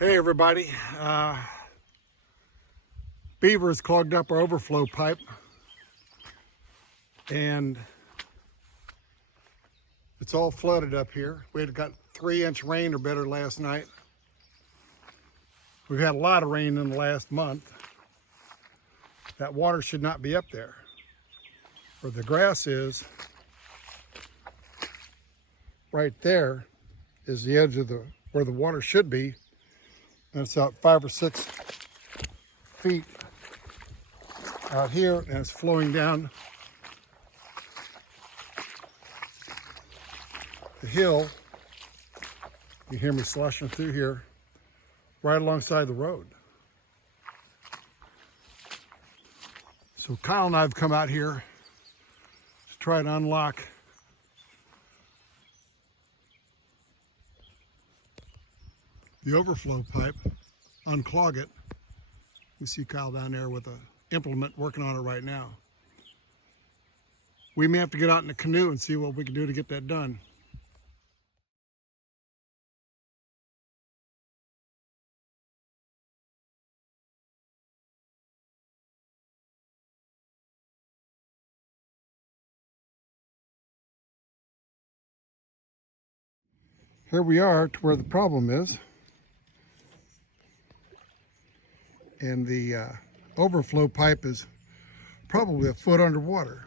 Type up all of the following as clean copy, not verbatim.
Hey everybody, beavers clogged up our overflow pipe and it's all flooded up here. We had got 3-inch rain or better last night. We've had a lot of rain in the last month. That water should not be up there. Where the grass is, right there, is the edge of where the water should be. And it's out 5 or 6 feet out here, and it's flowing down the hill. You hear me slushing through here, right alongside the road. So Kyle and I have come out here to try to unlock the overflow pipe, unclog it. We see Kyle down there with an implement working on it right now. We may have to get out in a canoe and see what we can do to get that done. Here we are to where the problem is. And the overflow pipe is probably a foot underwater.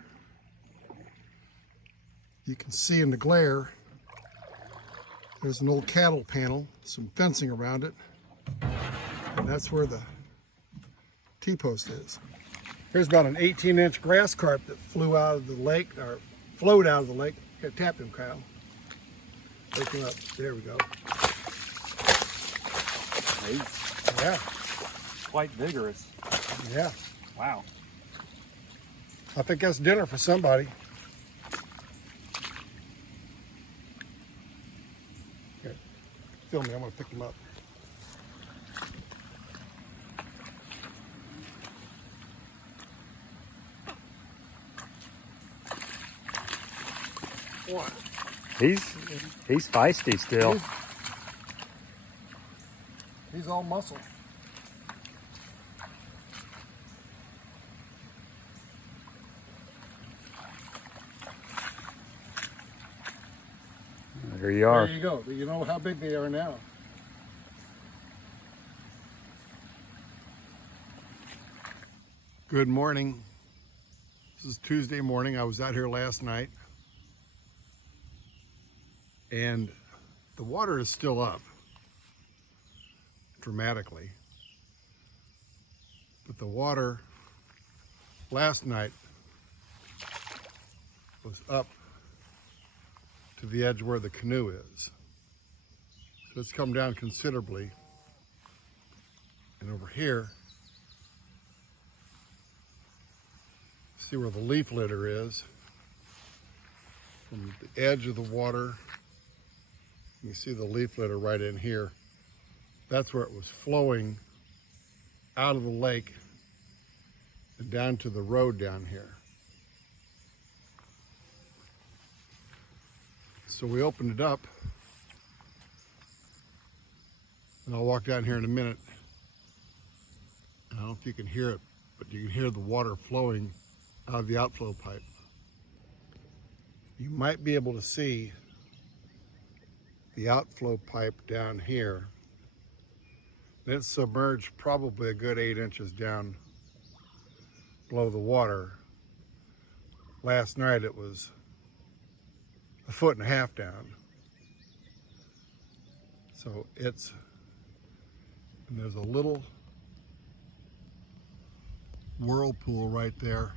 You can see in the glare, there's an old cattle panel, some fencing around it, and that's where the T-post is. Here's about an 18-inch grass carp that flew out of the lake, or flowed out of the lake. Here, tap him, Kyle. Wake him up. There we go. Nice. Yeah. Quite vigorous. Yeah. Wow. I think that's dinner for somebody. Here, film me. I'm going to pick them up. What? He's feisty still. He's all muscle. There you are. There you go. You know how big they are now. Good morning. This is Tuesday morning. I was out here last night. And the water is still up dramatically. But the water last night was up to the edge where the canoe is. So it's come down considerably. And over here, see where the leaf litter is. From the edge of the water, you see the leaf litter right in here. That's where it was flowing out of the lake and down to the road down here. So we opened it up, and I'll walk down here in a minute. I don't know if you can hear it, but you can hear the water flowing out of the outflow pipe. You might be able to see the outflow pipe down here. It's submerged probably a good 8 inches down below the water. Last night it was 1.5 feet down. So and there's a little whirlpool right there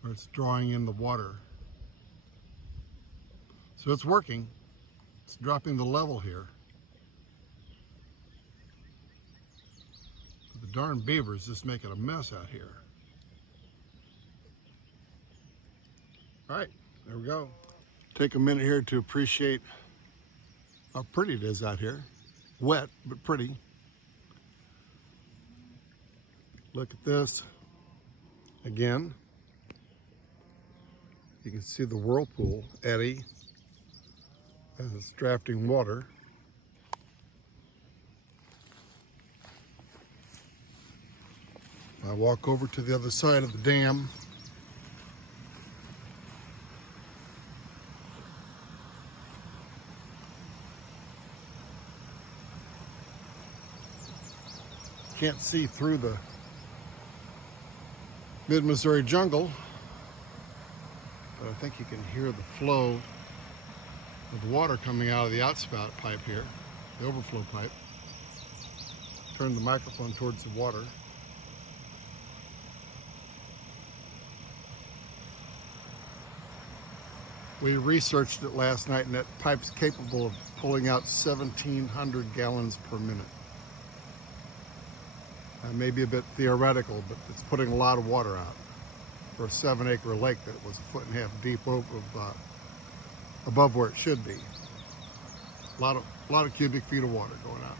where it's drawing in the water. So it's working. It's dropping the level here. The darn beaver's just making a mess out here. All right, there we go. Take a minute here to appreciate how pretty it is out here. Wet, but pretty. Look at this. Again, you can see the whirlpool eddy as it's drafting water. I walk over to the other side of the dam, can't see through the mid-Missouri jungle, but I think you can hear the flow of the water coming out of the outspout pipe here, the overflow pipe. Turn the microphone towards the water. We researched it last night, and that pipe's capable of pulling out 1,700 gallons per minute. That may be a bit theoretical, but it's putting a lot of water out for a 7-acre lake that was 1.5 feet deep above where it should be. A lot of cubic feet of water going out.